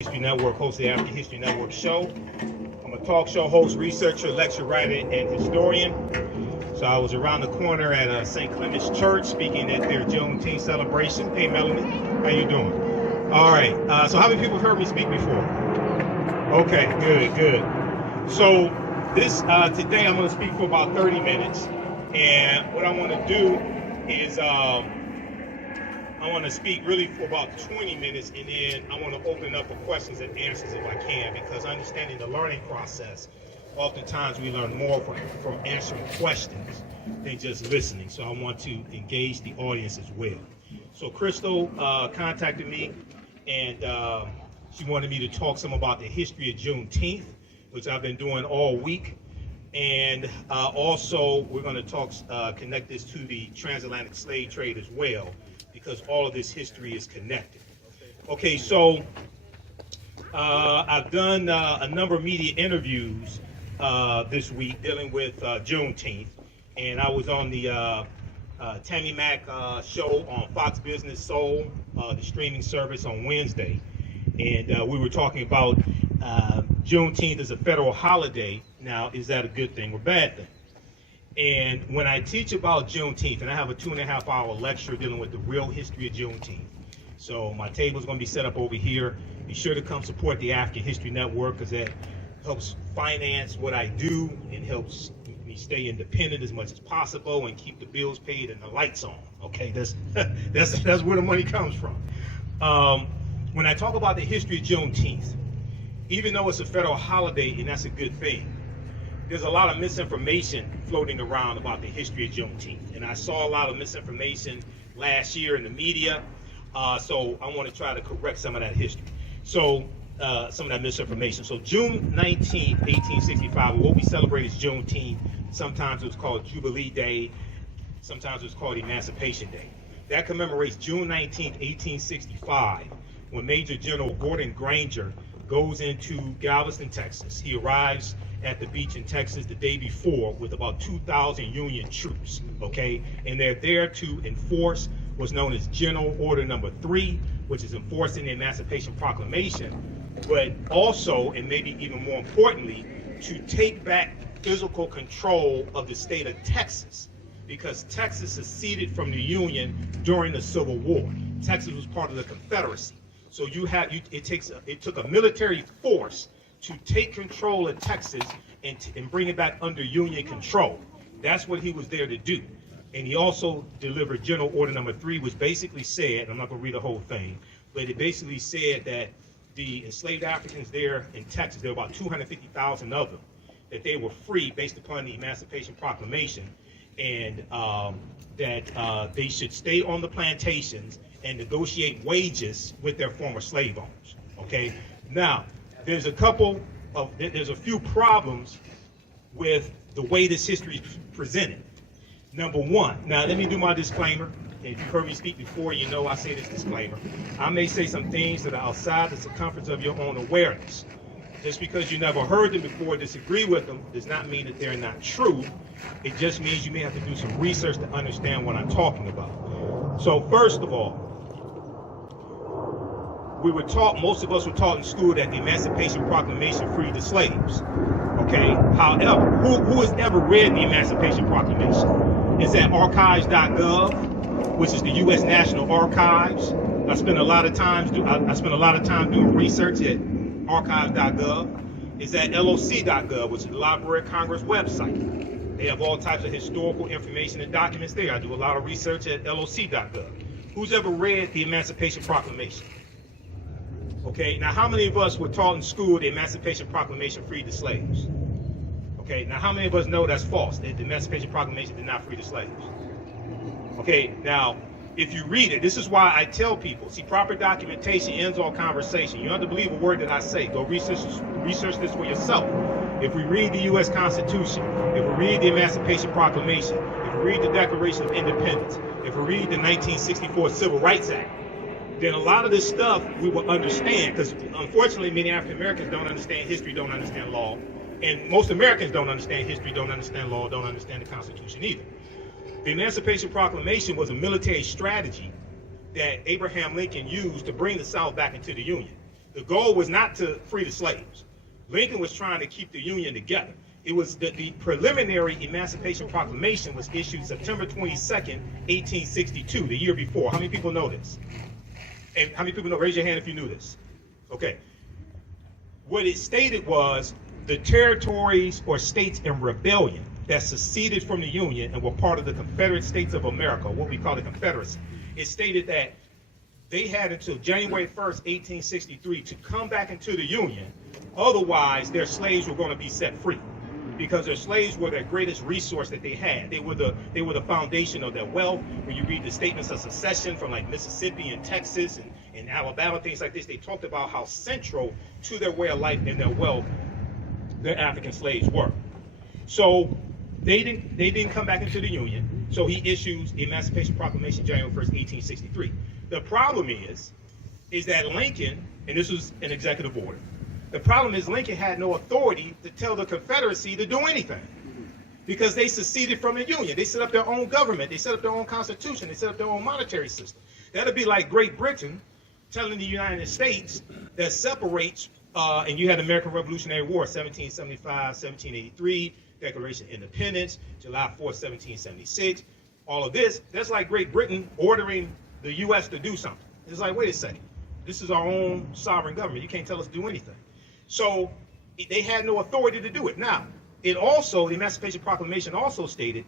History Network, host of the African History Network show. I'm a talk show host, researcher, lecture writer, and historian. So I was around the corner at St. Clement's Church speaking at their Juneteenth celebration. Hey, Melanie, how you doing? All right. So how many people have heard me speak before? Okay, good. So this today I'm going to speak for about 30 minutes, and what I want to do is I want to speak really for about 20 minutes, and then I want to open up for questions and answers if I can, because understanding the learning process, oftentimes we learn more from answering questions than just listening. So I want to engage the audience as well. So Crystal contacted me, and she wanted me to talk some about the history of Juneteenth, which I've been doing all week. And also we're going to talk, connect this to the transatlantic slave trade as well, because all of this history is connected. Okay, so I've done a number of media interviews this week dealing with Juneteenth, and I was on the Tammy Mack show on Fox Business Soul, the streaming service, on Wednesday, and we were talking about Juneteenth as a federal holiday. Now, is that a good thing or bad thing? And when I teach about Juneteenth, and I have a 2.5-hour lecture dealing with the real history of Juneteenth. So my table is going to be set up over here. Be sure to come support the African History Network, because that helps finance what I do and helps me stay independent as much as possible and keep the bills paid and the lights on. Okay, that's where the money comes from. When I talk about the history of Juneteenth, even though it's a federal holiday, and that's a good thing, there's a lot of misinformation floating around about the history of Juneteenth. And I saw a lot of misinformation last year in the media, so I want to try to correct some of that history. So, some of that misinformation. So June 19th, 1865, what we celebrate is Juneteenth. Sometimes it was called Jubilee Day. Sometimes it was called Emancipation Day. That commemorates June 19th, 1865, when Major General Gordon Granger goes into Galveston, Texas. He arrives at the beach in Texas the day before with about 2,000 Union troops, okay? And they're there to enforce what's known as General Order Number 3, which is enforcing the Emancipation Proclamation, but also, and maybe even more importantly, to take back physical control of the state of Texas, because Texas seceded from the Union during the Civil War. Texas was part of the Confederacy. So it took a military force to take control of Texas and bring it back under Union control. That's what he was there to do. And he also delivered General Order Number 3, which basically said, and I'm not going to read the whole thing, but it basically said that the enslaved Africans there in Texas, there were about 250,000 of them, that they were free based upon the Emancipation Proclamation, and that they should stay on the plantations and negotiate wages with their former slave owners. Okay, now there's a few problems with the way this history is presented. Number one, now let me do my disclaimer. If you've heard me speak before, you know I say this disclaimer. I may say some things that are outside the circumference of your own awareness. Just because you never heard them before, disagree with them, does not mean that they're not true. It just means you may have to do some research to understand what I'm talking about. So first of all, most of us were taught in school that the Emancipation Proclamation freed the slaves. Okay, however, who has ever read the Emancipation Proclamation? It's at archives.gov, which is the U.S. National Archives. I spent a lot of time doing research at archives.gov. It's at loc.gov, which is the Library of Congress website. They have all types of historical information and documents there. I do a lot of research at loc.gov. Who's ever read the Emancipation Proclamation? Okay, now how many of us were taught in school the Emancipation Proclamation freed the slaves? Okay, now how many of us know that's false? The Emancipation Proclamation did not free the slaves. Okay, now if you read it, this is why I tell people, see, proper documentation ends all conversation. You don't have to believe a word that I say. Go research this for yourself. If we read the U.S. Constitution, if we read the Emancipation Proclamation, if we read the Declaration of Independence, if we read the 1964 Civil Rights Act, then a lot of this stuff we will understand, because unfortunately many African Americans don't understand history, don't understand law, and most Americans don't understand history, don't understand law, don't understand the Constitution either. The Emancipation Proclamation was a military strategy that Abraham Lincoln used to bring the South back into the Union. The goal was not to free the slaves. Lincoln was trying to keep the Union together. It was the preliminary Emancipation Proclamation was issued September 22nd, 1862, the year before. How many people know this? And how many people know? Raise your hand if you knew this. Okay. What it stated was the territories or states in rebellion that seceded from the Union and were part of the Confederate States of America, what we call the Confederacy. It stated that they had until January 1st, 1863 to come back into the Union. Otherwise, their slaves were going to be set free, because their slaves were their greatest resource that they had. They were the foundation of their wealth. When you read the statements of secession from like Mississippi and Texas and Alabama, things like this, they talked about how central to their way of life and their wealth their African slaves were. So they didn't come back into the Union. So he issues the Emancipation Proclamation January 1st, 1863. The problem is that Lincoln, and this was an executive order, the problem is Lincoln had no authority to tell the Confederacy to do anything, because they seceded from the Union. They set up their own government. They set up their own constitution. They set up their own monetary system. That'd be like Great Britain telling the United States that separates, and you had the American Revolutionary War, 1775, 1783, Declaration of Independence, July 4th, 1776, all of this. That's like Great Britain ordering the U.S. to do something. It's like, wait a second. This is our own sovereign government. You can't tell us to do anything. So they had no authority to do it. Now, the Emancipation Proclamation also stated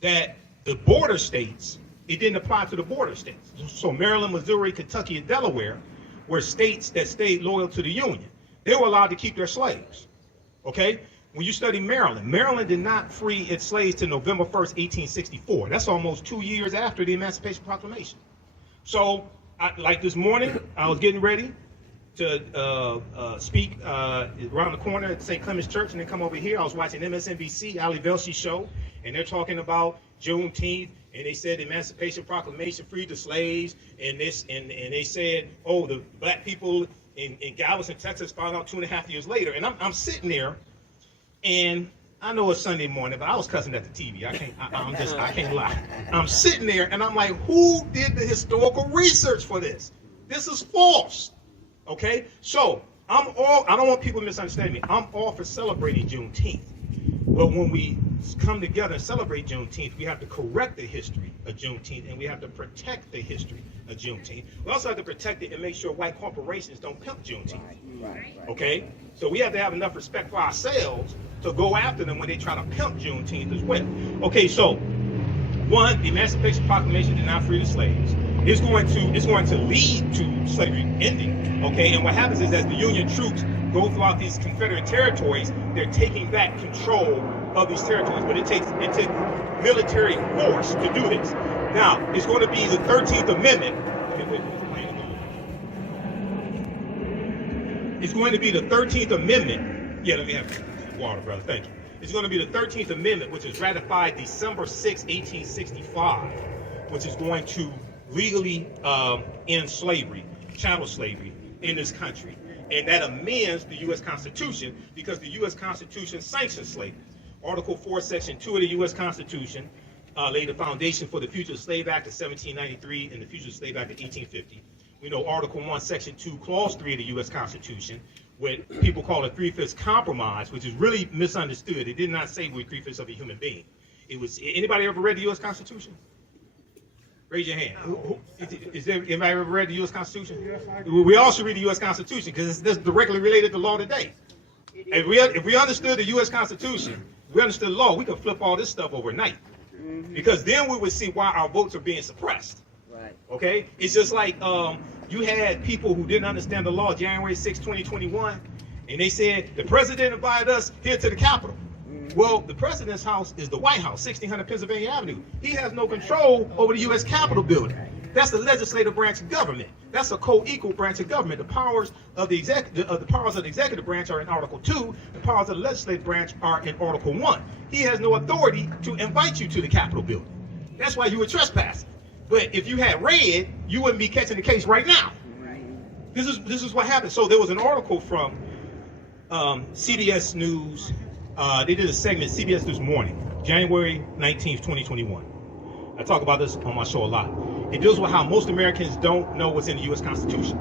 that the border states, it didn't apply to the border states. So Maryland, Missouri, Kentucky, and Delaware were states that stayed loyal to the Union. They were allowed to keep their slaves, okay? When you study Maryland, Maryland did not free its slaves till November 1st, 1864. That's almost 2 years after the Emancipation Proclamation. So, like this morning, I was getting ready to speak around the corner at St. Clement's Church, and then come over here. I was watching MSNBC, Ali Velshi show, and they're talking about Juneteenth, and they said the Emancipation Proclamation freed the slaves, and they said, oh, the black people in Galveston, Texas found out 2.5 years later. And I'm sitting there, and I know it's Sunday morning, but I was cussing at the TV. I can't lie. I'm sitting there, and I'm like, who did the historical research for this? This is false. Okay, so I don't want people to misunderstand me. I'm all for celebrating Juneteenth. But when we come together and celebrate Juneteenth, we have to correct the history of Juneteenth, and we have to protect the history of Juneteenth. We also have to protect it and make sure white corporations don't pimp Juneteenth. Okay, so we have to have enough respect for ourselves to go after them when they try to pimp Juneteenth as well. Okay, so one, the Emancipation Proclamation did not free the slaves. It's going to lead to slavery ending, okay? And what happens is, as the Union troops go throughout these Confederate territories, they're taking back control of these territories. But it takes military force to do this. Now, it's going to be the 13th Amendment. It's going to be the 13th Amendment. Yeah, let me have water, brother. Thank you. It's going to be the 13th Amendment, which is ratified December 6, 1865, which is going to legally end slavery, chattel slavery in this country. And that amends the U.S. Constitution, because the U.S. Constitution sanctions slavery. Article 4, Section 2 of the U.S. Constitution laid the foundation for the Fugitive Slave Act of 1793 and the Fugitive Slave Act of 1850. We know Article 1, Section 2, Clause 3 of the U.S. Constitution, what people call a 3/5 compromise, which is really misunderstood. It did not say we're 3/5 of a human being. It was, anybody ever read the U.S. Constitution? Raise your hand. Is there anybody ever read the U.S. Constitution? Yes, we all should read the U.S. Constitution, because it's directly related to law today. If we understood the U.S. Constitution, we understood the law, we could flip all this stuff overnight. Because then we would see why our votes are being suppressed. Right. Okay? It's just like you had people who didn't understand the law January 6, 2021, and they said the president invited us here to the Capitol. Well, the president's house is the White House, 1600 Pennsylvania Avenue. He has no control over the U.S. Capitol building. That's the legislative branch of government. That's a co-equal branch of government. The powers of the executive branch are in Article 2. The powers of the legislative branch are in Article 1. He has no authority to invite you to the Capitol building. That's why you were trespassing. But if you had read, you wouldn't be catching the case right now. This is what happened. So there was an article from CBS News. They did a segment, CBS News Morning, January 19th, 2021. I talk about this on my show a lot. It deals with how most Americans don't know what's in the U.S. Constitution.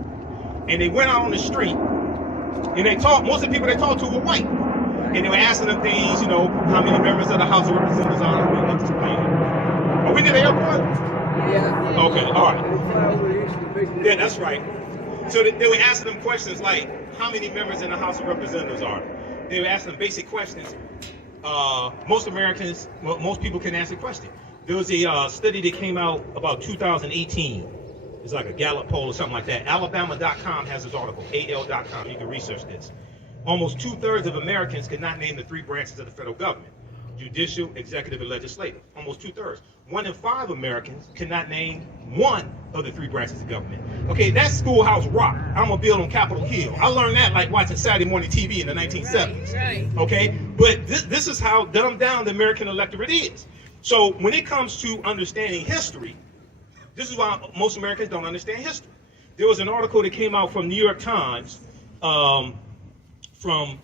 and they went out on the street, and they talked. Most of the people they talked to were white, and they were asking them things, you know, how many members of the House of Representatives are there? Are we near the airport? Yeah. Okay, all right. Yeah, that's right. So they were asking them questions like, how many members in the House of Representatives are there? They were asking them basic questions. Most Americans, well, most people can answer the question. There was a study that came out about 2018. It's like a Gallup poll or something like that. Alabama.com has this article, AL.com. You can research this. Almost 2/3 of Americans could not name the 3 branches of the federal government: judicial, executive, and legislative. Almost 2/3. 1 in 5 Americans cannot name one of the 3 branches of government. Okay, that's schoolhouse rock. I'm gonna build on Capitol Hill. I learned that like watching Saturday morning TV in the 1970s. Right. Okay, but this is how dumbed down the American electorate is. So when it comes to understanding history, this is why most Americans don't understand history. There was an article that came out from New York Times from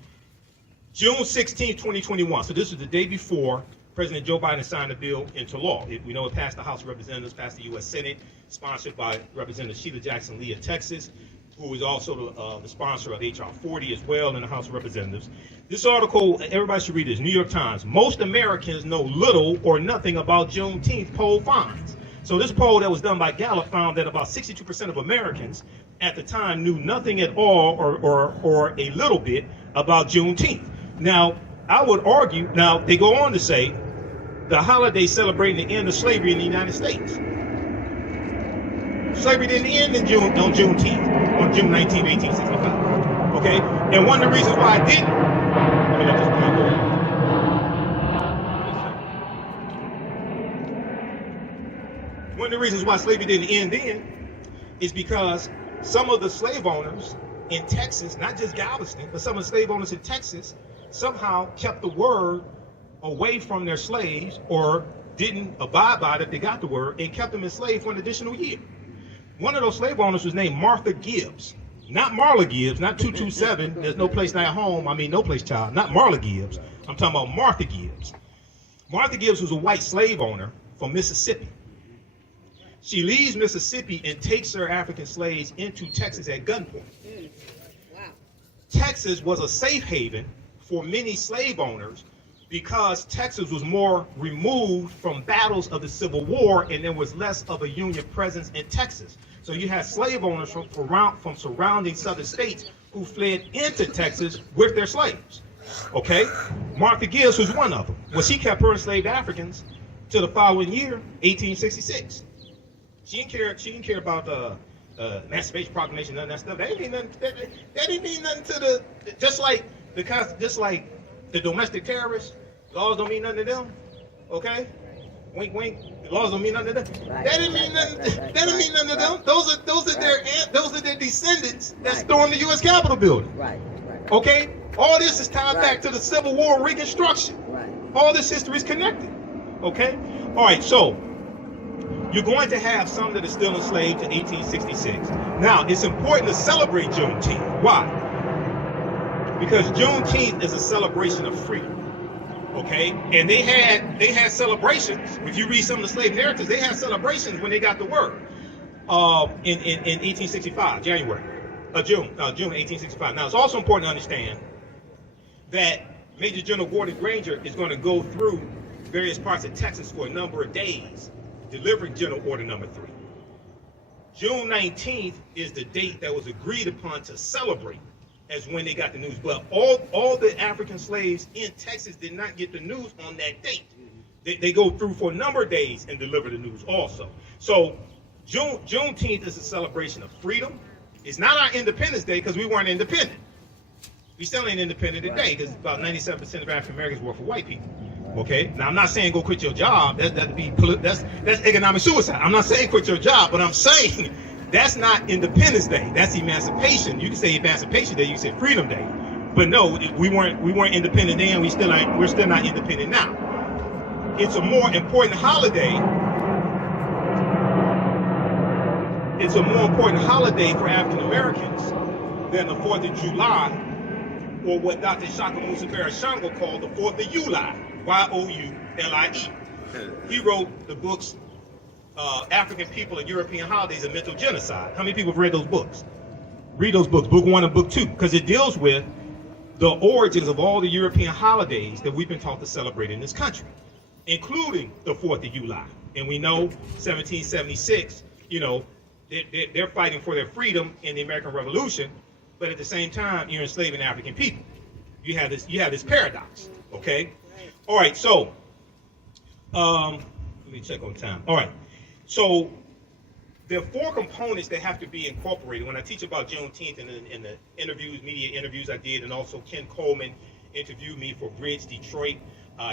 June 16, 2021. So this was the day before President Joe Biden signed the bill into law. We know it passed the House of Representatives, passed the U.S. Senate, sponsored by Representative Sheila Jackson Lee of Texas, who is also the sponsor of H.R. 40 as well in the House of Representatives. This article, everybody should read this, New York Times. Most Americans know little or nothing about Juneteenth, poll finds. So this poll that was done by Gallup found that about 62% of Americans at the time knew nothing at all or a little bit about Juneteenth. Now, I would argue, now they go on to say, the holiday celebrating the end of slavery in the United States. Slavery didn't end on Juneteenth, on June 19, 1865. Okay? And one of the reasons why it didn't, let me let this point go. One of the reasons why slavery didn't end then is because some of the slave owners in Texas, not just Galveston, but some of the slave owners in Texas somehow kept the word away from their slaves or didn't abide by it if they got the word and kept them enslaved for an additional year. One of those slave owners was named Martha Gibbs. Not Marla Gibbs, not 227, there's no place like home, I mean no place child, not Marla Gibbs. I'm talking about Martha Gibbs. Martha Gibbs was a white slave owner from Mississippi. She leaves Mississippi and takes her African slaves into Texas at gunpoint. Wow. Texas was a safe haven for many slave owners because Texas was more removed from battles of the Civil War and there was less of a Union presence in Texas. So you had slave owners from surrounding southern states who fled into Texas with their slaves. Okay? Martha Gibbs was one of them. Well, she kept her enslaved Africans to the following year, 1866. She didn't care about the Emancipation, Proclamation, none of that stuff. That didn't mean nothing to the, just like the domestic terrorists. Laws don't mean nothing to them. Okay? Wink, wink. The laws don't mean nothing to them. That didn't mean nothing. That didn't mean nothing to them. Those are their descendants that stormed the U.S. Capitol building. Right. Okay? All this is tied back to the Civil War and Reconstruction. Right. All this history is connected. Okay? All right, so you're going to have some that are still enslaved to 1866. Now, it's important to celebrate Juneteenth. Why? Because Juneteenth is a celebration of freedom. Okay? And they had celebrations. If you read some of the slave narratives, they had celebrations when they got the word. In 1865, June 1865. Now, it's also important to understand that Major General Gordon Granger is going to go through various parts of Texas for a number of days, delivering General Order Number 3. June 19th is the date that was agreed upon to celebrate as when they got the news. But all the African slaves in Texas did not get the news on that date. They go through for a number of days and deliver the news also. So Juneteenth is a celebration of freedom. It's not our Independence Day because we weren't independent. We still ain't independent today because about 97% of African Americans work for white people. Okay. Now I'm not saying go quit your job. That's economic suicide. I'm not saying quit your job, but I'm saying that's not Independence Day. That's Emancipation. You can say Emancipation Day. You can say Freedom Day. But no, we weren't independent then. We're still not independent now. It's a more important holiday. It's a more important holiday for African Americans than the 4th of July, or what Dr. Shaka Musa Shango called the 4th of July, Y-O-U-L-I-E. He wrote the books African People and European Holidays and Mental Genocide. How many people have read those books? Read those books, book 1 and book 2, because it deals with the origins of all the European holidays that we've been taught to celebrate in this country, including the 4th of July. And we know 1776, you know, they're fighting for their freedom in the American Revolution, but at the same time, you're enslaving African people. You have this paradox, okay? All right, so let me check on time. All right, so there are 4 components that have to be incorporated. When I teach about Juneteenth in the interviews, media interviews I did, and also Ken Coleman interviewed me for Bridge Detroit.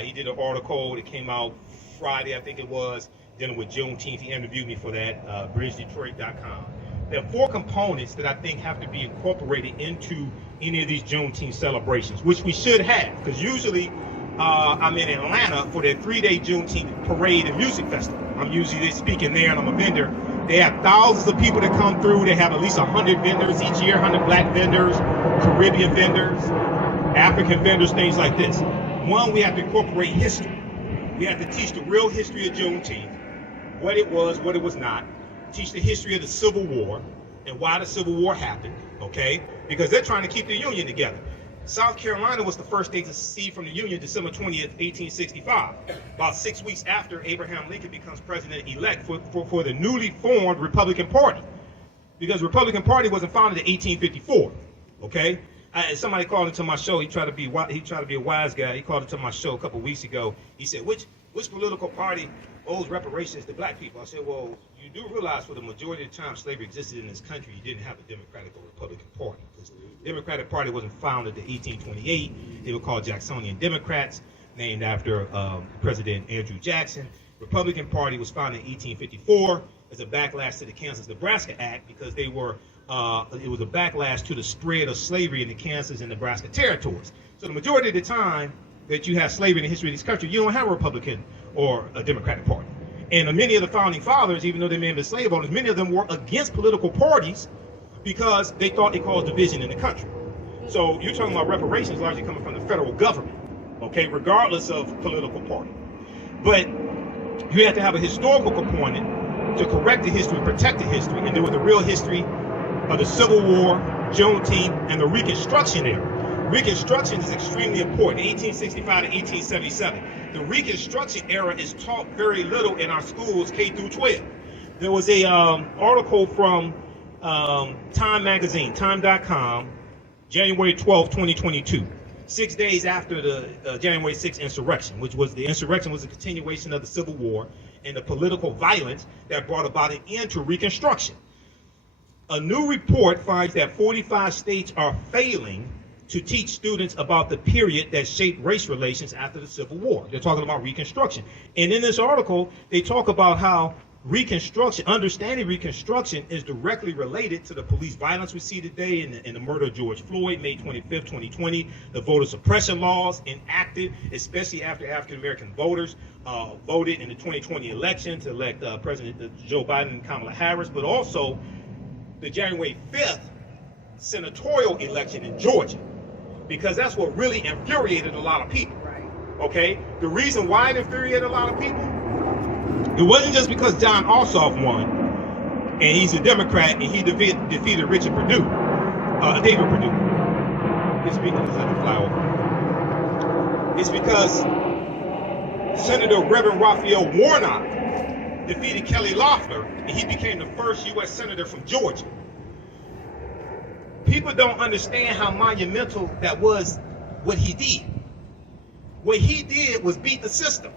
He did an article that came out Friday, I think it was, dealing with Juneteenth. He interviewed me for that, bridgedetroit.com. There are 4 components that I think have to be incorporated into any of these Juneteenth celebrations, which we should have, because usually I'm in Atlanta for their 3-day Juneteenth parade and music festival. I'm usually speaking there, and I'm a vendor. They have thousands of people that come through. They have at least 100 vendors each year, 100 black vendors, Caribbean vendors, African vendors, things like this. One, we have to incorporate history. We have to teach the real history of Juneteenth, what it was not. Teach the history of the Civil War and why the Civil War happened, okay? Because they're trying to keep the Union together. South Carolina was the first state to secede from the Union December 20th, 1865, about 6 weeks after Abraham Lincoln becomes president-elect for the newly formed Republican Party, because the Republican Party wasn't founded in 1854, okay? Somebody called into my show. He tried to be a wise guy. He called into my show a couple weeks ago. He said, which political party owes reparations to black people? I said, well, you do realize for the majority of the time slavery existed in this country, you didn't have a Democratic or Republican Party. Because the Democratic Party wasn't founded in 1828. They were called Jacksonian Democrats, named after President Andrew Jackson. Republican Party was founded in 1854 as a backlash to the Kansas-Nebraska Act, because it was a backlash to the spread of slavery in the Kansas and Nebraska territories. So the majority of the time that you have slavery in the history of this country, you don't have a Republican or a Democratic Party. And many of the founding fathers, even though they may have been slave owners, many of them were against political parties because they thought they caused division in the country. So you're talking about reparations largely coming from the federal government, okay, regardless of political party. But you have to have a historical component to correct the history, protect the history, and deal with the real history of the Civil War, Juneteenth, and the Reconstruction Era. Reconstruction is extremely important, 1865 to 1877. The Reconstruction Era is taught very little in our schools, K through 12. There was a article from Time magazine, time.com, January 12, 2022, 6 days after the January 6th insurrection, the insurrection was a continuation of the Civil War and the political violence that brought about an end to Reconstruction. A new report finds that 45 states are failing to teach students about the period that shaped race relations after the Civil War. They're talking about Reconstruction. And in this article, they talk about how Reconstruction, understanding Reconstruction, is directly related to the police violence we see today in the murder of George Floyd, May 25th, 2020, the voter suppression laws enacted, especially after African-American voters voted in the 2020 election to elect President Joe Biden and Kamala Harris, but also the January 5th senatorial election in Georgia, because that's what really infuriated a lot of people, okay? The reason why it infuriated a lot of people, it wasn't just because John Ossoff won, and he's a Democrat, and he defeated Richard Perdue, David Perdue. It's because Senator Rev Rafael Warnock defeated Kelly Loeffler, and he became the first U.S. Senator from Georgia. People don't understand how monumental that was, what he did. What he did was beat the system.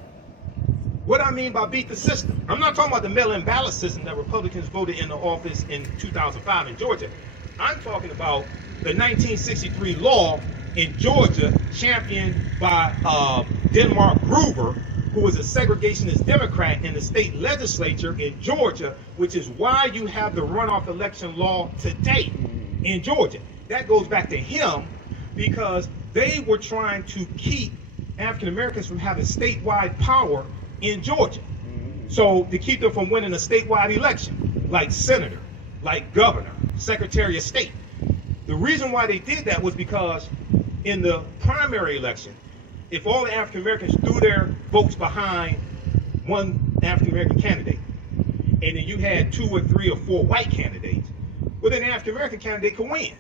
What I mean by beat the system, I'm not talking about the mail-in ballot system that Republicans voted into office in 2005 in Georgia. I'm talking about the 1963 law in Georgia, championed by Denmark Groover, who was a segregationist Democrat in the state legislature in Georgia, which is why you have the runoff election law today in Georgia. That goes back to him, because they were trying to keep African Americans from having statewide power in Georgia. So to keep them from winning a statewide election, like senator, like governor, secretary of state. The reason why they did that was because in the primary election, if all the African Americans threw their votes behind one African American candidate, and then you had 2 or 3 or 4 white candidates, well, then the African American candidate could win.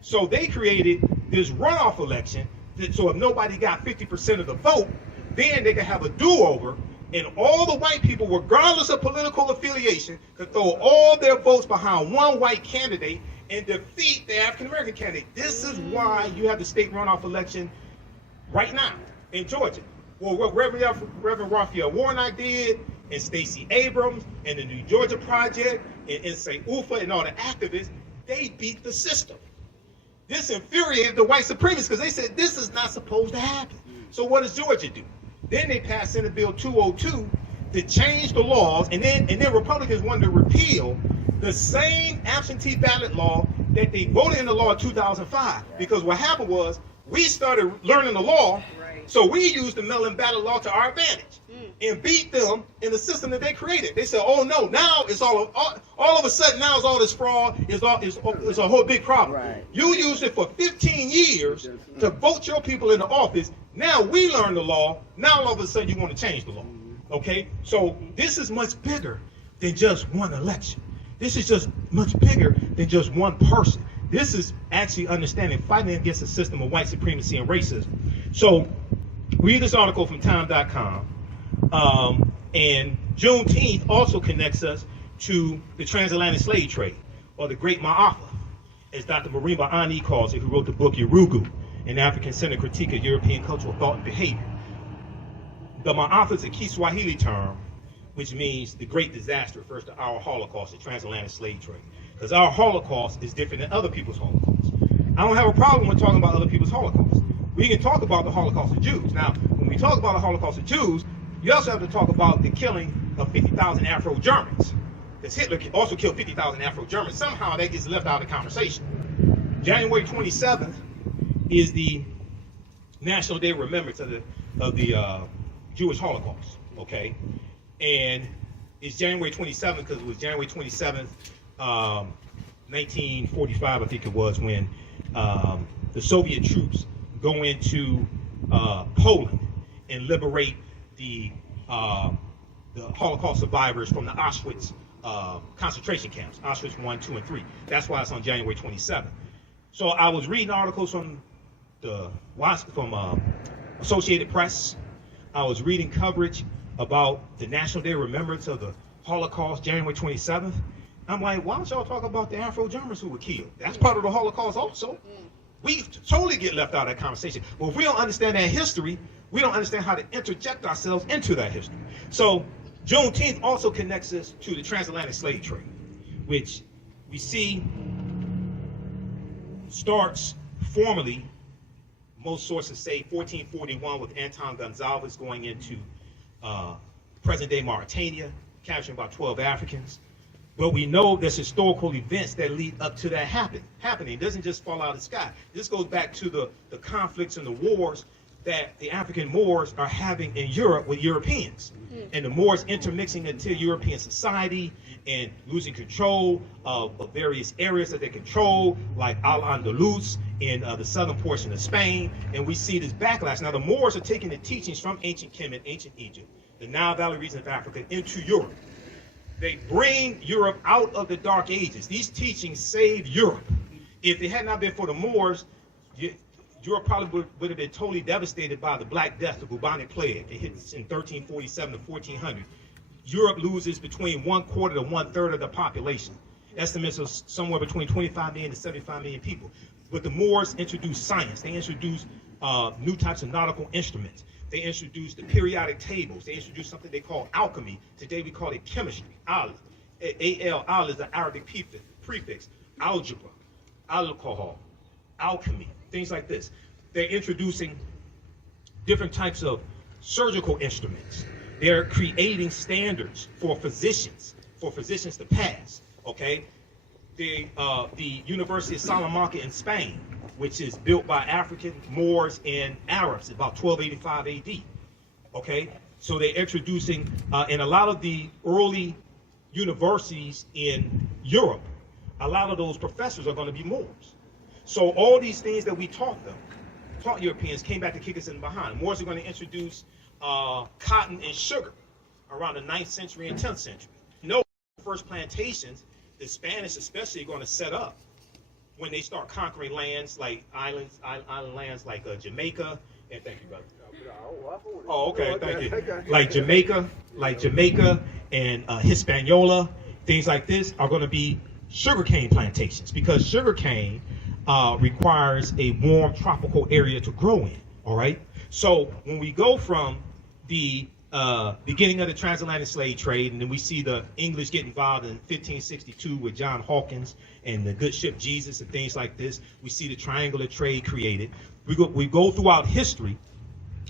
So they created this runoff election, so if nobody got 50% of the vote, then they could have a do-over, and all the white people, regardless of political affiliation, could throw all their votes behind one white candidate and defeat the African American candidate. This is why you have the state runoff election right now in Georgia. Well, what Rev Rafael Warnock did, and Stacey Abrams, and the New Georgia Project, and St. Ufa, and all the activists, they beat the system. This infuriated the white supremacists because they said this is not supposed to happen. So what does Georgia do? Then they passed Senate Bill 202 to change the laws, and then Republicans wanted to repeal the same absentee ballot law that they voted in the law in 2005. Because what happened was we started learning the law, so we used the mail-in ballot law to our advantage and beat them in the system that they created. They said, "Oh no, now it's all of a sudden now it's all this fraud. It's a whole big problem. Right. You used it for 15 years to vote your people into office. Now we learn the law. Now all of a sudden you want to change the law." Okay, so this is much bigger than just one election. This is just much bigger than just one person. This is actually understanding fighting against a system of white supremacy and racism. So read this article from time.com. And Juneteenth also connects us to the transatlantic slave trade, or the Great Ma'afa, as Dr. Marimba Ani calls it, who wrote the book Yurugu, an African-centered critique of European cultural thought and behavior. The Ma'afa is a Kiswahili term, which means the great disaster, refers to our Holocaust, the transatlantic slave trade. Because our Holocaust is different than other people's Holocaust. I don't have a problem with talking about other people's Holocaust. We can talk about the Holocaust of Jews. Now, when we talk about the Holocaust of Jews, you also have to talk about the killing of 50,000 Afro-Germans. Because Hitler also killed 50,000 Afro-Germans. Somehow that gets left out of the conversation. January 27th is the National Day of Remembrance of the Jewish Holocaust, okay? And it's January 27th because it was January 27th, 1945, I think it was, when the Soviet troops go into Poland and liberate the Holocaust survivors from the Auschwitz concentration camps, Auschwitz 1, 2, and 3. That's why it's on January 27th. So I was reading articles from Associated Press. I was reading coverage about the National Day of Remembrance of the Holocaust, January 27th. I'm like, why don't y'all talk about the Afro-Germans who were killed? That's part of the Holocaust also. We totally get left out of that conversation. But if we don't understand that history, we don't understand how to interject ourselves into that history. So Juneteenth also connects us to the transatlantic slave trade, which we see starts formally, most sources say 1441, with Anton Gonzalez going into present-day Mauritania, capturing about 12 Africans. But we know there's historical events that lead up to that happening. It doesn't just fall out of the sky. This goes back to the conflicts and the wars that the African Moors are having in Europe with Europeans. And the Moors intermixing into European society and losing control of various areas that they control, like Al-Andalus in the southern portion of Spain. And we see this backlash. Now the Moors are taking the teachings from ancient Kemet, ancient Egypt, the Nile Valley region of Africa, into Europe. They bring Europe out of the Dark Ages. These teachings saved Europe. If it had not been for the Moors, Europe probably would have been totally devastated by the Black Death, the bubonic plague. It hits in 1347 to 1400. Europe loses between 1/4 to 1/3 of the population. Estimates of somewhere between 25 million to 75 million people. But the Moors introduced science. They introduced new types of nautical instruments. They introduced the periodic tables. They introduced something they call alchemy. Today we call it chemistry. Al is the Arabic prefix. Algebra, alcohol, alchemy, things like this. They're introducing different types of surgical instruments. They're creating standards for physicians to pass, okay? The University of Salamanca in Spain, which is built by African, Moors, and Arabs, about 1285 AD, okay? So they're introducing, in a lot of the early universities in Europe, a lot of those professors are going to be Moors. So all these things that we taught Europeans came back to kick us in behind. Moors are going to introduce cotton and sugar around the 9th century and 10th century. You know, the first plantations the Spanish especially are going to set up when they start conquering lands like island lands like Jamaica. And thank you, brother. Oh, okay, thank you. Like Jamaica and Hispaniola, things like this are going to be sugarcane plantations, because sugarcane requires a warm tropical area to grow in. All right. So when we go from the beginning of the transatlantic slave trade, and then we see the English get involved in 1562 with John Hawkins and the good ship Jesus and things like this, we see the triangular trade created. We go throughout history.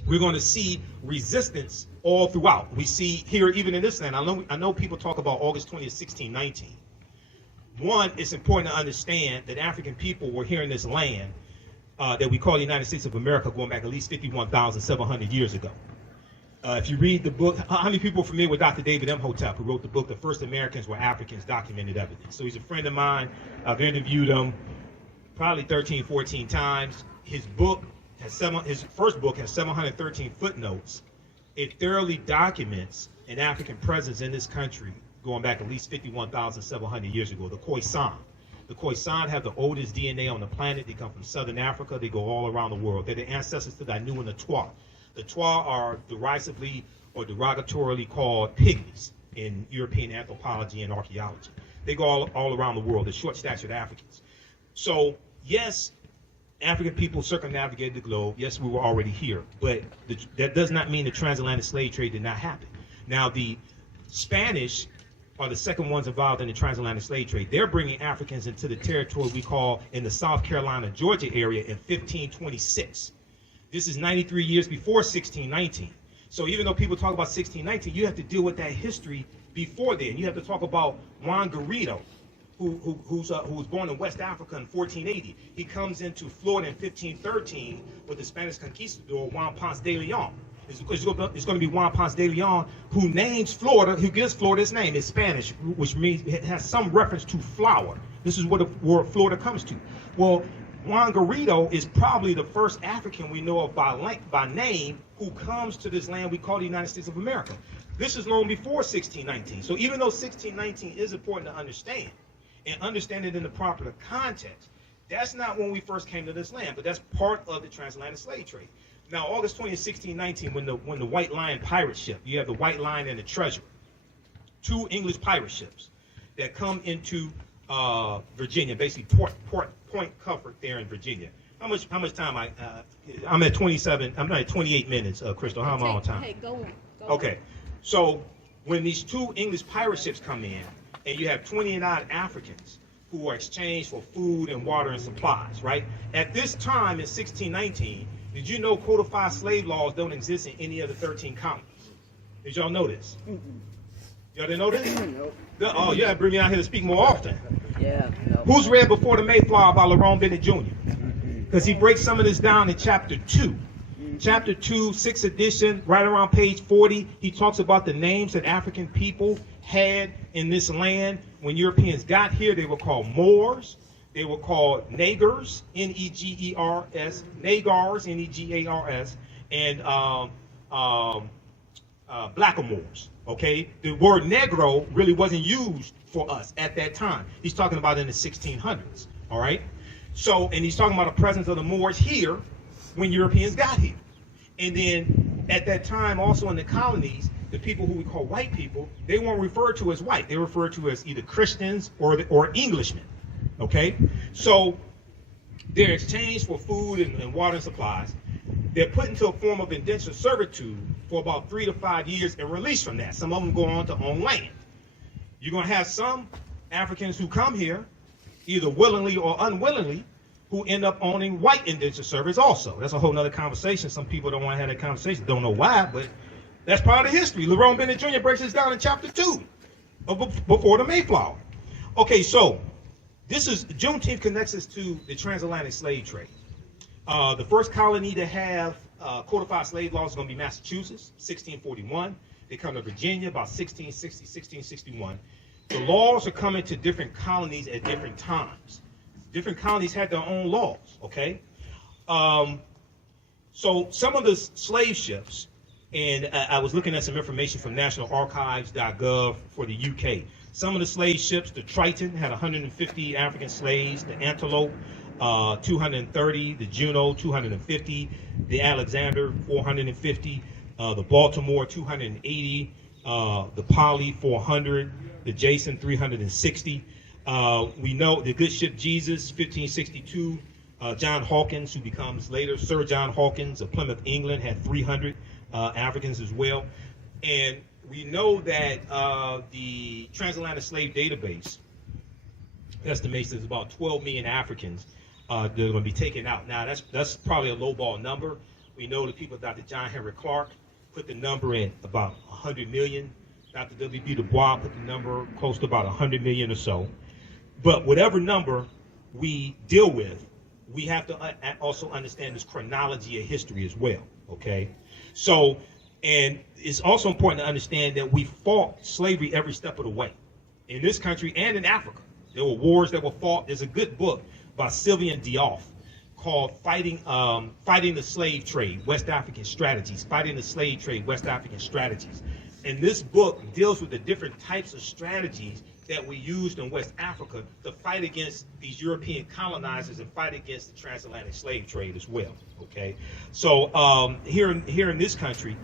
We're going to see resistance all throughout. We see here, even in this land, I know people talk about August 20th, 1619. One, it's important to understand that African people were here in this land that we call the United States of America going back at least 51,700 years ago. If you read the book, how many people are familiar with Dr. David M. Hotep, who wrote the book, The First Americans Were Africans, Documented Evidence? So he's a friend of mine. I've interviewed him probably 13, 14 times. His first book has 713 footnotes. It thoroughly documents an African presence in this country going back at least 51,700 years ago, the Khoisan. The Khoisan have the oldest DNA on the planet. They come from Southern Africa. They go all around the world. They're the ancestors to the Anu and the Twa. The Twa are derisively or derogatorily called pygmies in European anthropology and archaeology. They go all around the world. They're short-statured Africans. So, yes, African people circumnavigated the globe. Yes, we were already here. But that does not mean the transatlantic slave trade did not happen. Now, the Spanish are the second ones involved in the transatlantic slave trade. They're bringing Africans into the territory we call in the South Carolina, Georgia area in 1526. This is 93 years before 1619. So even though people talk about 1619, you have to deal with that history before then. You have to talk about Juan Garrido, who was born in West Africa in 1480. He comes into Florida in 1513 with the Spanish conquistador Juan Ponce de Leon. It's going to be Juan Ponce de Leon who names Florida, who gives Florida its name. It's Spanish, which means it has some reference to flower. This is where Florida comes to. Well, Juan Garrido is probably the first African we know of by name who comes to this land we call the United States of America. This is long before 1619. So even though 1619 is important to understand, and understand it in the proper context, that's not when we first came to this land, but that's part of the transatlantic slave trade. Now, August 20th, 1619, when the White Lion pirate ship, you have the White Lion and the Treasure, two English pirate ships that come into Virginia, basically Point Comfort there in Virginia. How much time I'm at 27. I'm not at 28 minutes. Crystal, how am I on time? Hey, go on. Okay, so when these two English pirate ships come in, and you have 20-odd Africans who are exchanged for food and water and supplies, right? At this time in 1619, did you know codified slave laws don't exist in any of the 13 colonies? Did y'all know this? Y'all didn't know this? Nope. Oh, you have to bring me out here to speak more often. Yeah. No. Who's read Before the Mayflower by Lerone Bennett Jr.? Because he breaks some of this down in chapter 2. Chapter 2, 6th edition, right around page 40, he talks about the names that African people had in this land. When Europeans got here, they were called Moors. They were called Negers, N-E-G-E-R-S, Nagars, N-E-G-A-R-S, and Blackamoors, okay? The word Negro really wasn't used for us at that time. He's talking about in the 1600s, all right? So, and he's talking about the presence of the Moors here when Europeans got here. And then at that time, also in the colonies, the people who we call white people, they weren't referred to as white. They were referred to as either Christians or Englishmen, okay? So they're exchanged for food and water and supplies. They're put into a form of indentured servitude for about 3 to 5 years and released from that. Some of them go on to own land. You're going to have some Africans who come here, either willingly or unwillingly, who end up owning white indentured servants also. That's a whole nother conversation. Some people don't want to have that conversation. Don't know why, but that's part of the history. Lerone Bennett Jr. breaks this down in chapter 2 of Before the Mayflower. Okay, so this is Juneteenth connects us to the transatlantic slave trade. The first colony to have codified slave laws is going to be Massachusetts, 1641. They come to Virginia about 1660, 1661. The laws are coming to different colonies at different times. Different colonies had their own laws, okay? So some of the slave ships, and I was looking at some information from nationalarchives.gov for the UK. Some of the slave ships, the Triton had 150 African slaves, the Antelope 230, the Juno 250, the Alexander 450, the Baltimore 280, the Polly 400, the Jason 360. We know the good ship Jesus 1562. John Hawkins, who becomes later Sir John Hawkins of Plymouth, England, had 300 Africans as well. And we know that the transatlantic slave database estimates there's about 12 million Africans that are going to be taken out. Now, that's probably a lowball number. We know that people, Dr. John Henry Clark, put the number at about 100 million. Dr. W.B. Du Bois put the number close to about 100 million or so. But whatever number we deal with, we have to also understand this chronology of history as well, okay? So, and it's also important to understand that we fought slavery every step of the way in this country and in Africa. There were wars that were fought. There's a good book by Sylvian Diouf called Fighting the Slave Trade, West African Strategies, Fighting the Slave Trade, West African Strategies. And this book deals with the different types of strategies that we used in West Africa to fight against these European colonizers and fight against the transatlantic slave trade as well, okay? So here in this country,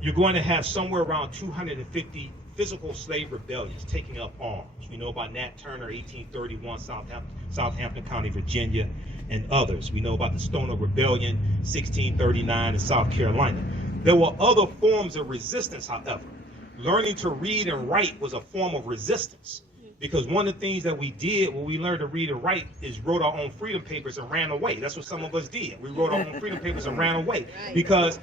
you're going to have somewhere around 250 physical slave rebellions taking up arms. We know about Nat Turner, 1831, Southampton County, Virginia, and others. We know about the Stoner Rebellion, 1639 in South Carolina. There were other forms of resistance, however. Learning to read and write was a form of resistance, because one of the things that we did when we learned to read and write is wrote our own freedom papers and ran away. That's what some of us did. We wrote our own freedom papers and ran away, because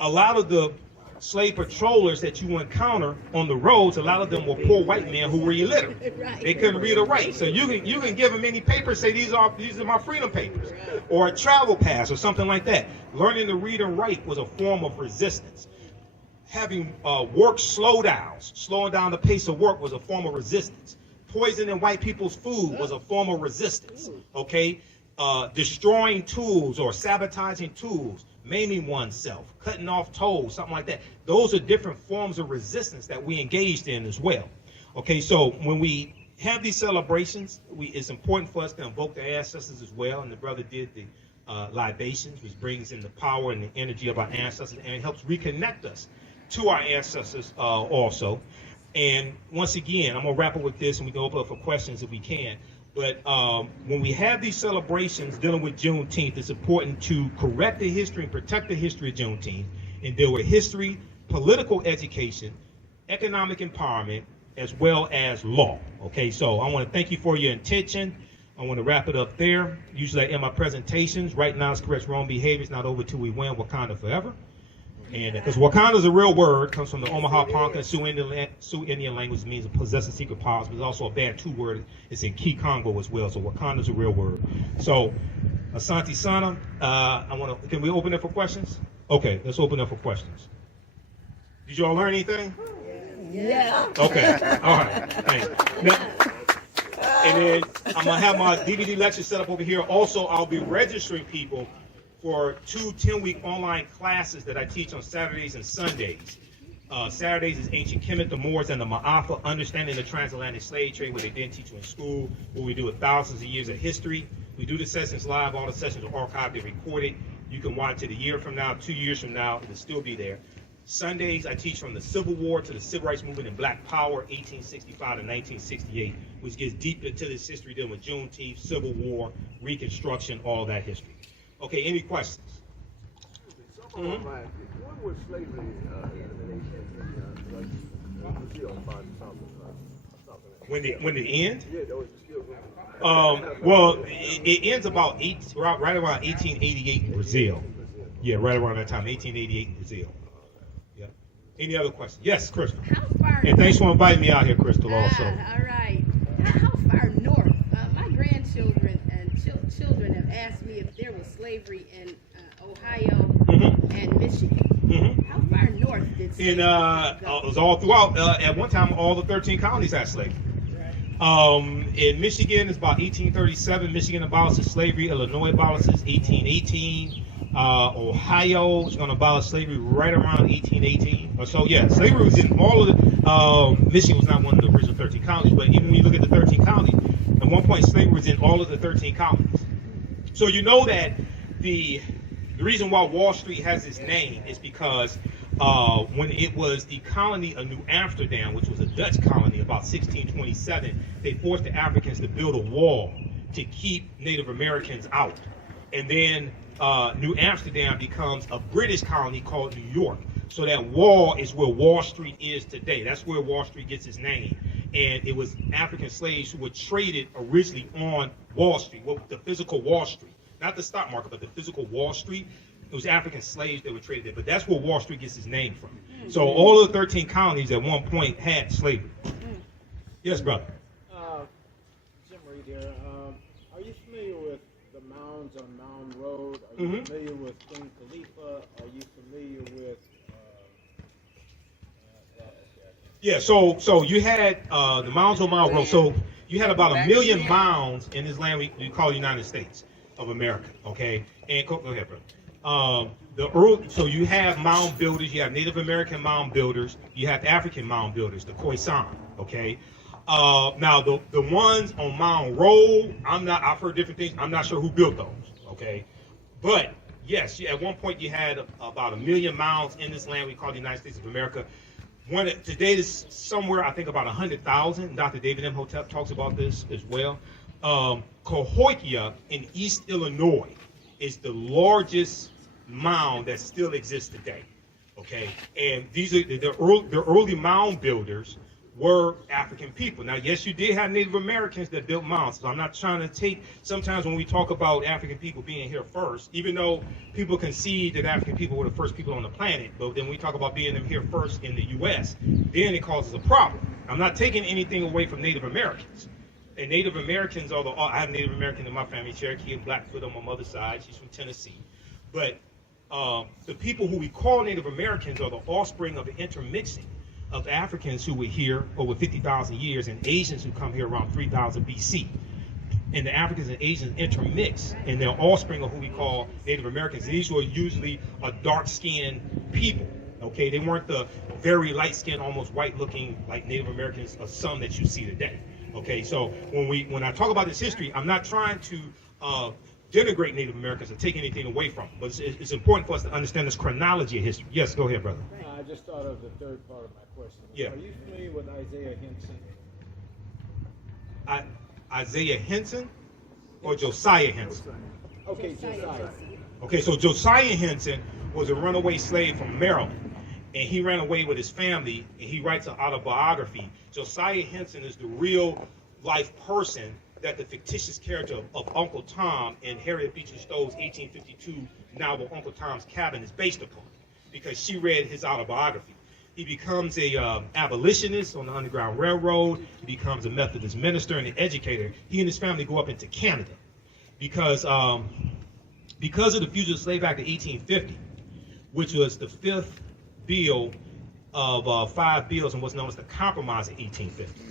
a lot of the slave patrollers that you encounter on the roads, a lot of them were poor white men who were illiterate. They couldn't read or write. So you can give them any paper, say these are my freedom papers, or a travel pass or something like that. Learning to read and write was a form of resistance. Having work slowdowns, slowing down the pace of work was a form of resistance. Poisoning white people's food was a form of resistance, okay? Destroying tools or sabotaging tools, maiming oneself, cutting off toes, something like that. Those are different forms of resistance that we engaged in as well. Okay, so when we have these celebrations, it's important for us to invoke the ancestors as well, and the brother did the libations, which brings in the power and the energy of our ancestors, and it helps reconnect us to our ancestors also. And once again, I'm gonna wrap up with this, and we can open up for questions if we can. But when we have these celebrations dealing with Juneteenth, it's important to correct the history and protect the history of Juneteenth, and deal with history, political education, economic empowerment, as well as law. Okay, so I want to thank you for your attention. I want to wrap it up there. Usually I end my presentations. Right now, it's correct wrong behavior. It's not over till we win. Wakanda forever. And because Wakanda is a real word, comes from the Omaha Ponca Sioux Indian language, means possessing secret powers, but it's also a Bantu word. It's in Kikongo as well. So Wakanda is a real word. So Asante Sana, can we open it for questions? Okay, let's open up for questions. Did you all learn anything? Yeah. Okay, all right, thanks. Now, and then I'm gonna have my DVD lecture set up over here. Also, I'll be registering people for 2 10-week online classes that I teach on Saturdays and Sundays. Saturdays is Ancient Kemet, the Moors, and the Ma'afa, Understanding the Transatlantic Slave Trade, where they didn't teach you in school, where we do it thousands of years of history. We do the sessions live. All the sessions are archived and recorded. You can watch it a year from now, 2 years from now. It'll still be there. Sundays, I teach from the Civil War to the Civil Rights Movement and Black Power, 1865 to 1968, which gets deep into this history dealing with Juneteenth, Civil War, Reconstruction, all that history. Okay, any questions? When was slavery eliminated? When it ends? Yeah, that was still Well, it ends about right around 1888 in Brazil. Yeah, right around that time, 1888 in Brazil. Yeah. Any other questions? Yes, Crystal. How far? And thanks for inviting me out here, Crystal. Also. All right. How far north? My grandchildren and children have asked me if there was slavery in Ohio and Michigan. How far north did slavery go? It was all throughout. At one time, all the 13 colonies had slavery. In Michigan, it's about 1837. Michigan abolishes slavery. Illinois abolishes 1818. Ohio is going to abolish slavery right around 1818 or so. Yeah, slavery was in all of the. Michigan was not one of the original 13 colonies, but even when you look at the 13 colonies, at one point slavery was in all of the 13 colonies. So you know that the reason why Wall Street has its name is because when it was the colony of New Amsterdam, which was a Dutch colony, about 1627, they forced the Africans to build a wall to keep Native Americans out. And then New Amsterdam becomes a British colony called New York. So that wall is where Wall Street is today. That's where Wall Street gets its name. And it was African slaves who were traded originally on Wall Street, the physical Wall Street. Not the stock market, but the physical Wall Street. It was African slaves that were traded there. But that's where Wall Street gets its name from. So all of the 13 colonies at one point had slavery. Yes, brother. Jim Reed here. Are you familiar with the mounds on Mound Road? Are you familiar with King Khalifa? Are you familiar with... Yeah, so you had the mounds on Mound Road. So you had about 1 million mounds in this land we call the United States of America, okay? And go ahead, brother. So you have mound builders, you have Native American mound builders, you have African mound builders, the Khoisan, okay? Now the ones on Mound Road, I've heard different things. I'm not sure who built those, okay? But yes, at one point you had about 1 million mounds in this land we call the United States of America. Today is somewhere, I think, about 100,000. Dr. David M. Hotep talks about this as well. Cahokia in East Illinois is the largest mound that still exists today. Okay, and these are the early mound builders were African people. Now, yes, you did have Native Americans that built mounds. So I'm not trying to take, sometimes when we talk about African people being here first, even though people concede that African people were the first people on the planet, but then we talk about being them here first in the U.S., then it causes a problem. I'm not taking anything away from Native Americans. And Native Americans I have Native American in my family, Cherokee and Blackfoot on my mother's side. She's from Tennessee. But the people who we call Native Americans are the offspring of the intermixing of Africans who were here over 50,000 years and Asians who come here around 3000 BC. And the Africans and Asians intermix, and they're offspring of who we call Native Americans. And these were usually a dark-skinned people. Okay, they weren't the very light-skinned, almost white-looking like Native Americans of some that you see today. Okay, so when I talk about this history, I'm not trying to denigrate Native Americans or take anything away from them, but it's important for us to understand this chronology of history. Yes, go ahead, brother. I just thought of the third part of my question. Yeah. Are you familiar with Isaiah Henson? Isaiah Henson or Josiah Henson? Okay, Josiah. Okay, so Josiah Henson was a runaway slave from Maryland, and he ran away with his family, and he writes an autobiography. Josiah Henson is the real life person that the fictitious character of Uncle Tom in Harriet Beecher Stowe's 1852 novel Uncle Tom's Cabin is based upon, because she read his autobiography. He becomes a abolitionist on the Underground Railroad. He becomes a Methodist minister and an educator. He and his family go up into Canada because of the Fugitive Slave Act of 1850, which was the fifth bill of 5 bills and what's known as the Compromise of 1850.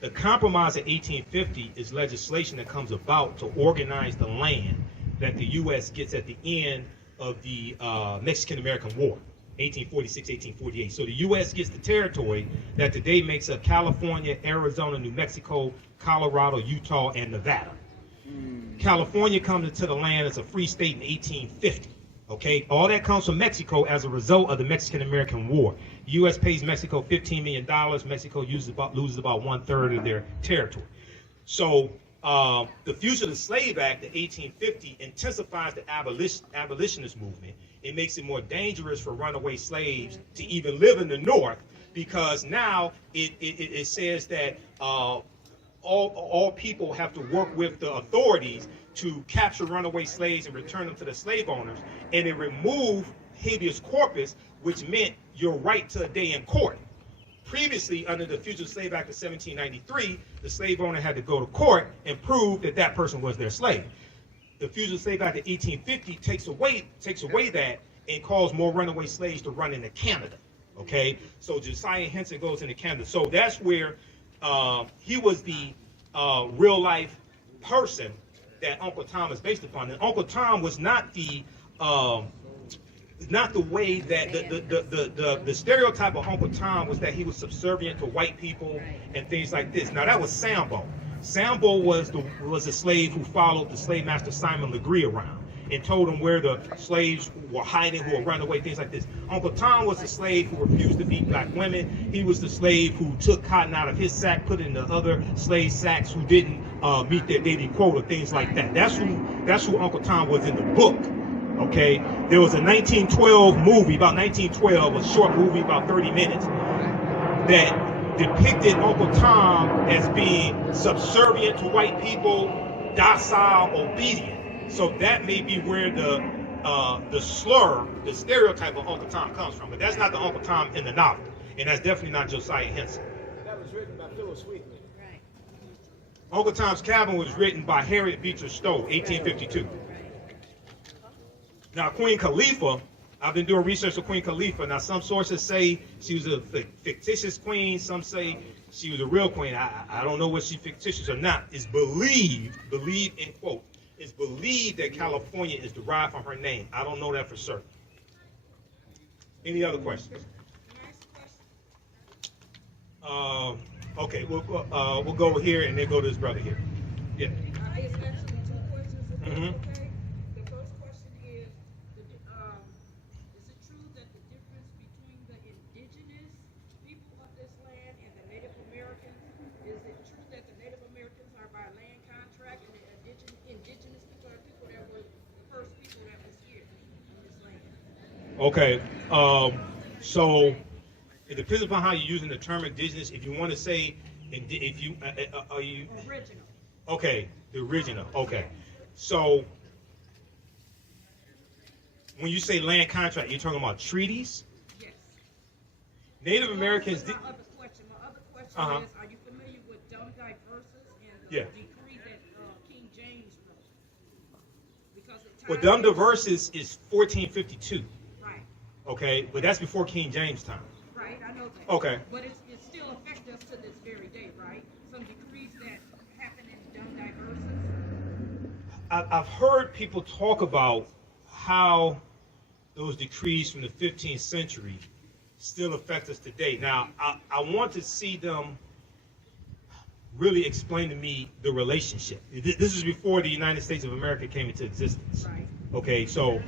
The Compromise of 1850 is legislation that comes about to organize the land that the U.S. gets at the end of the Mexican-American War, 1846, 1848. So the U.S. gets the territory that today makes up California, Arizona, New Mexico, Colorado, Utah, and Nevada. California comes into the land as a free state in 1850. Okay, all that comes from Mexico as a result of the Mexican-American War. The U.S. pays Mexico $15 million. Mexico loses about 1/3 of their territory. So the Fugitive Slave Act of 1850 intensifies the abolitionist movement. It makes it more dangerous for runaway slaves to even live in the North, because now it says that all people have to work with the authorities to capture runaway slaves and return them to the slave owners, and it removed habeas corpus, which meant your right to a day in court. Previously, under the Fugitive Slave Act of 1793, the slave owner had to go to court and prove that that person was their slave. The Fugitive Slave Act of 1850 takes away that and calls more runaway slaves to run into Canada. Okay, so Josiah Henson goes into Canada. So that's where he was the real life person that Uncle Tom is based upon. And Uncle Tom was not the not the way that the stereotype of Uncle Tom was that he was subservient to white people and things like this. Now that was Sambo. Sambo was a slave who followed the slave master Simon Legree around and told him where the slaves were hiding, who were running away, things like this. Uncle Tom was the slave who refused to beat black women. He was the slave who took cotton out of his sack, put it in the other slave sacks who didn't meet their daily quota, things like that. That's who Uncle Tom was in the book. Okay, there was a 1912 movie, about 1912, a short movie about 30 minutes, that depicted Uncle Tom as being subservient to white people, docile, obedient. So that may be where the slur, the stereotype of Uncle Tom comes from. But that's not the Uncle Tom in the novel, and that's definitely not Josiah Henson. That was written by Phyllis Wheatley. Right. Uncle Tom's Cabin was written by Harriet Beecher Stowe, 1852. Now, Queen Khalifa, I've been doing research on Queen Khalifa. Now, some sources say she was a fictitious queen. Some say she was a real queen. I don't know whether she's fictitious or not. It's believed in quote, it's believed that California is derived from her name. I don't know that for certain. Any other questions? Okay, we'll go here and then go to his brother here. Yeah. It's actually two questions, if that's Mhm. okay. The first question is it true that the difference between the indigenous people of this land and the Native Americans, is it true that the Native Americans are by land contract and the indigenous people are people that were the first people that was here on this land? Okay. So it depends upon how you're using the term indigenous. If you want to say, if you are you Original. okay, the original. Okay. So when you say land contract, you're talking about treaties. Yes. Native Americans. My other question Uh-huh. is, are you familiar with Dumb Diverses and the Yeah. decree that King James wrote? Because it Well, ties Dumb into- Diverses is 1452. Right, Okay, but that's before King James time. right, I know that. Okay. But it still affects us to this very day, right? Some decrees that happen in Dumb Diverses. I've heard people talk about how those decrees from the 15th century still affect us today. Now, I want to see them really explain to me the relationship. This is before the United States of America came into existence. Right. Okay, so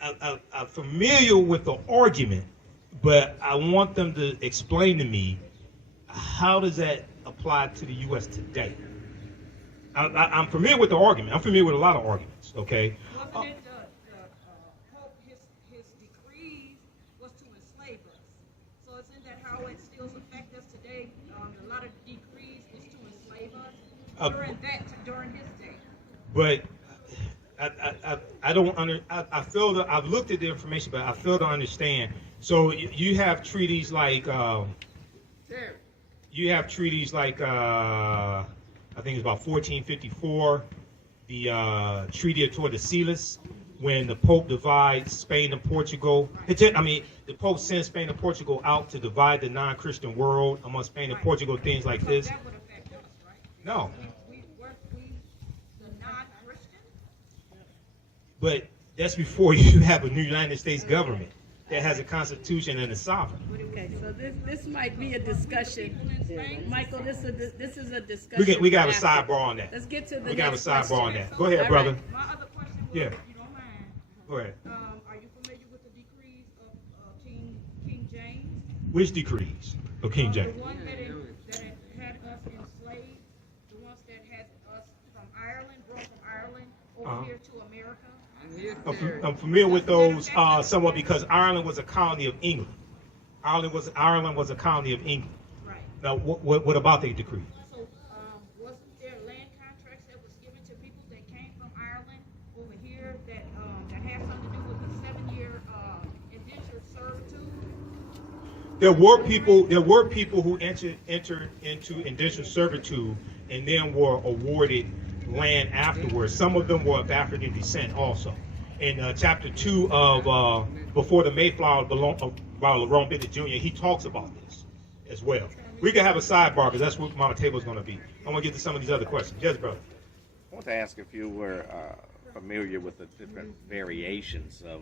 I'm familiar with the argument, but I want them to explain to me how does that apply to the U.S. today. I'm familiar with the argument. I'm familiar with a lot of arguments. Okay. Wasn't it the Pope, his decrees was to enslave us? So isn't that how it still affects us today? A lot of decrees was to enslave us during his day. But I don't I fail to. I've looked at the information, but I fail to understand. So you have treaties like I think it's about 1454, the Treaty of Tordesillas, when the Pope divides Spain and Portugal. The Pope sends Spain and Portugal out to divide the non-Christian world among Spain and Portugal, things like So this. that would affect us, right? No, Weren't we the non-Christian? but that's before you have a new United States government that has a constitution and a sovereign. Okay, so this might be a discussion. Michael, this is a discussion. We got a after. sidebar on that. Let's get to the We got a next sidebar on question. that. Go ahead, All brother. right. My other question was, Yeah. if you don't mind, Go ahead. are you familiar with the decrees of King James? Which decrees of King James? The one that had us enslaved, the ones that had us from Ireland, brought from Ireland over here to America. I'm familiar with those somewhat because Ireland was a colony of England. Ireland was a colony of England. Right. Now, what about the decree? So, wasn't there land contracts that was given to people that came from Ireland over here that had something to do with the 7-year indentured servitude? There were people who entered into indentured servitude and then were awarded land afterwards. Some of them were of African descent also. In chapter 2 of Before the Mayflower by Lerone Bennett Jr., he talks about this as well. We can have a sidebar because that's what my table is going to be. I want to get to some of these other questions. Yes, brother. want to ask if you were familiar with the different variations of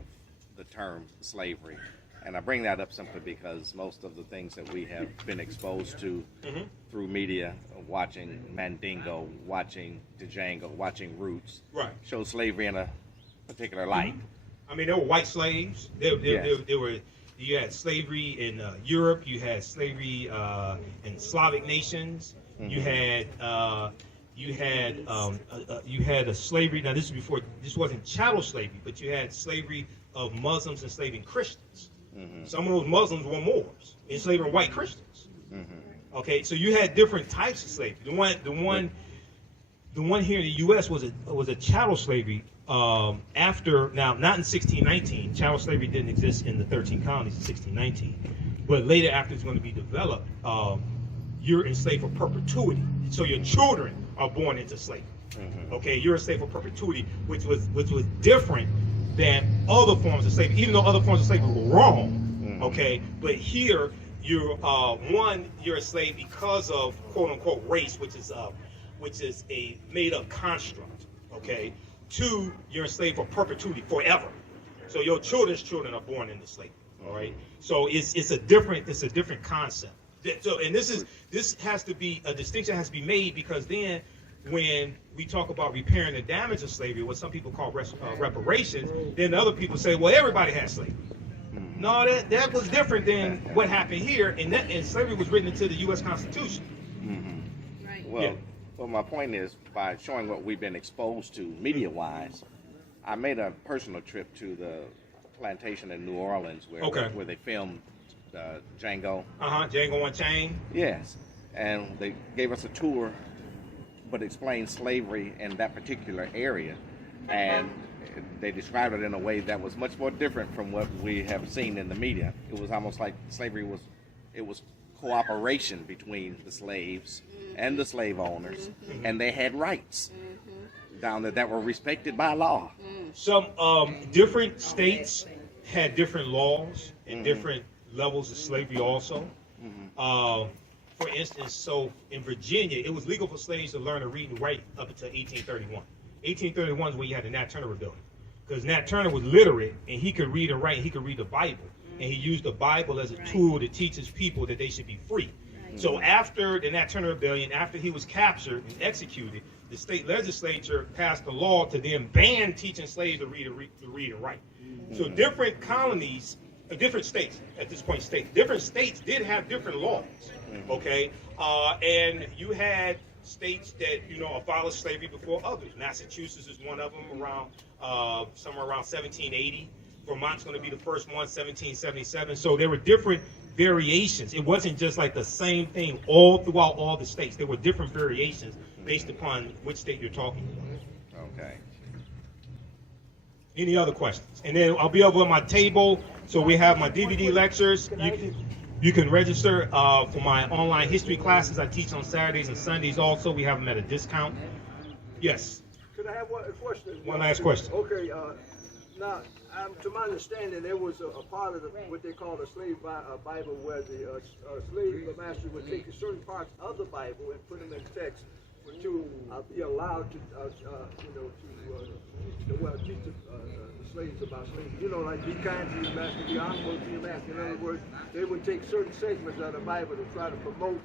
the term slavery. And I bring that up simply because most of the things that we have been exposed to through media, watching Mandingo, watching Django, watching Roots, Right. show slavery in a particular light. I mean, there were white slaves. There were. You had slavery in Europe. You had slavery in Slavic nations. You had a slavery. Now, this is before. This wasn't chattel slavery, but you had slavery of Muslims enslaving Christians. Some of those Muslims were Moors enslaving white Christians. Okay, so you had different types of slavery. The one here in the U.S. was a chattel slavery. After, now, not in 1619. Chattel slavery didn't exist in the 13 colonies in 1619. But later, after it's going to be developed, you're enslaved for perpetuity. So your children are born into slavery. Okay, you're enslaved for perpetuity, which was different than other forms of slavery, even though other forms of slavery were wrong. Okay, but here you're a slave because of quote unquote race, which is a made up construct. Okay. 2, you're enslaved for perpetuity, forever. So your children's children are born into slavery. All right. So it's a different concept. So, and this has to be a distinction has to be made, because then when we talk about repairing the damage of slavery, what some people call reparations, then other people say, well, everybody has slavery. No, that was different than what happened here, and slavery was written into the U.S. Constitution. Right. Well, well, my point is, by showing what we've been exposed to media-wise, I made a personal trip to the plantation in New Orleans where they filmed Django. Django Unchained. Yes, and they gave us a tour, but explained slavery in that particular area, and they described it in a way that was much more different from what we have seen in the media. It was almost like slavery was cooperation between the slaves and the slave owners, and they had rights down there that were respected by law. Some different states had different laws and different levels of slavery also. For instance, so in Virginia, it was legal for slaves to learn to read and write up until 1831. 1831 is when you had the Nat Turner Rebellion, because Nat Turner was literate and he could read and write, and he could read the Bible, and he used the Bible as a tool to teach his people that they should be free. So after the Nat Turner Rebellion, after he was captured and executed, the state legislature passed a law to then ban teaching slaves to read and write. So different colonies, different states at this point, different states did have different laws. Okay, and you had states that abolished slavery before others. Massachusetts is one of them, around somewhere around 1780. Vermont's going to be the first one, 1777. So there were different variations. It wasn't just like the same thing all throughout all the states. There were different variations based upon which state you're talking about. Okay. Any other questions? And then I'll be over on my table. So we have my DVD lectures. You can register for my online history classes. I teach on Saturdays and Sundays also. We have them at a discount. Yes. Could I have one question? One last question. Okay. Now, to my understanding, there was a part of what they call the slave Bible, where the slave master would take certain parts of the Bible and put them in text to be allowed to, teach the slaves about slavery. Like be kind to your master, be honorable to your master. In other words, they would take certain segments of the Bible to try to promote,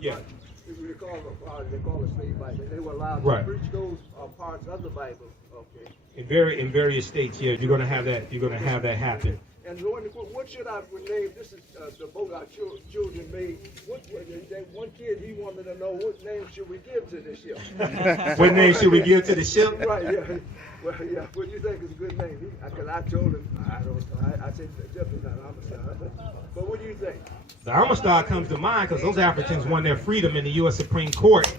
Yeah. They call it slave Bible. They were allowed Right. to preach those parts of the Bible. Okay. In various states, yeah, you're gonna have that. You're gonna have that happen. And what should I name? This is the boat our children made. That one kid, he wanted to know what name should we give to this ship. What name should we give to the ship? Right. Yeah. Well, yeah. What do you think is a good name? Because I told him I don't know. I said definitely not Amistad. But what do you think? The Amistad comes to mind because those Africans won their freedom in the U.S. Supreme Court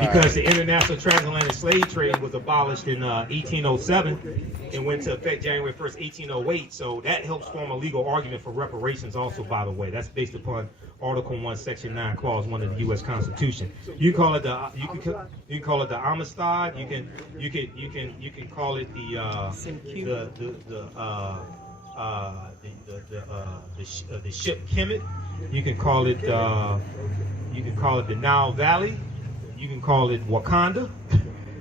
because the international transatlantic slave trade was abolished in 1807 and went into effect January 1st, 1808. So that helps form a legal argument for reparations also, by the way. That's based upon Article 1, Section 9, Clause 1 of the U.S. Constitution. You can call it the Amistad. You can call it the ship Kemet. You can call it the Nile Valley. you can call it Wakanda,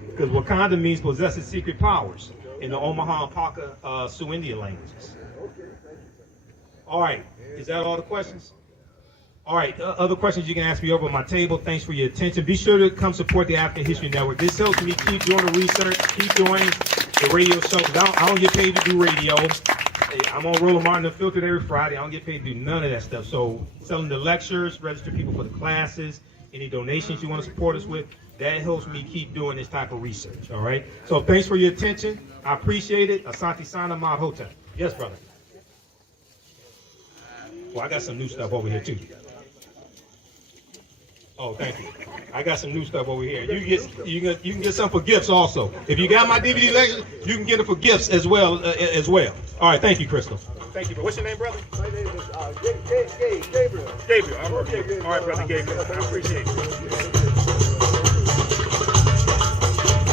because Wakanda means possesses secret powers in the Omaha and Paca Sioux Indian languages. All right, is that all the questions? All right, other questions you can ask me over my table. Thanks for your attention. Be sure to come support the African History Network. This helps me keep doing the research, keep doing the radio show. I don't get paid to do radio. I'm on Roland Martin Unfiltered every Friday. I don't get paid to do none of that stuff. So selling the lectures, register people for the classes, any donations you want to support us with, that helps me keep doing this type of research, all right? So thanks for your attention. I appreciate it. Asante Sana Mod Hotel. Yes, brother. Well, I got some new stuff over here, too. Oh, thank you. I got some new stuff over here. You can get some for gifts also. If you got my DVD lecture, you can get it for gifts as well. All right, thank you, Crystal. Thank you. What's your name, brother? My name is Gabriel. Gabriel. All right, brother Gabriel. I appreciate you.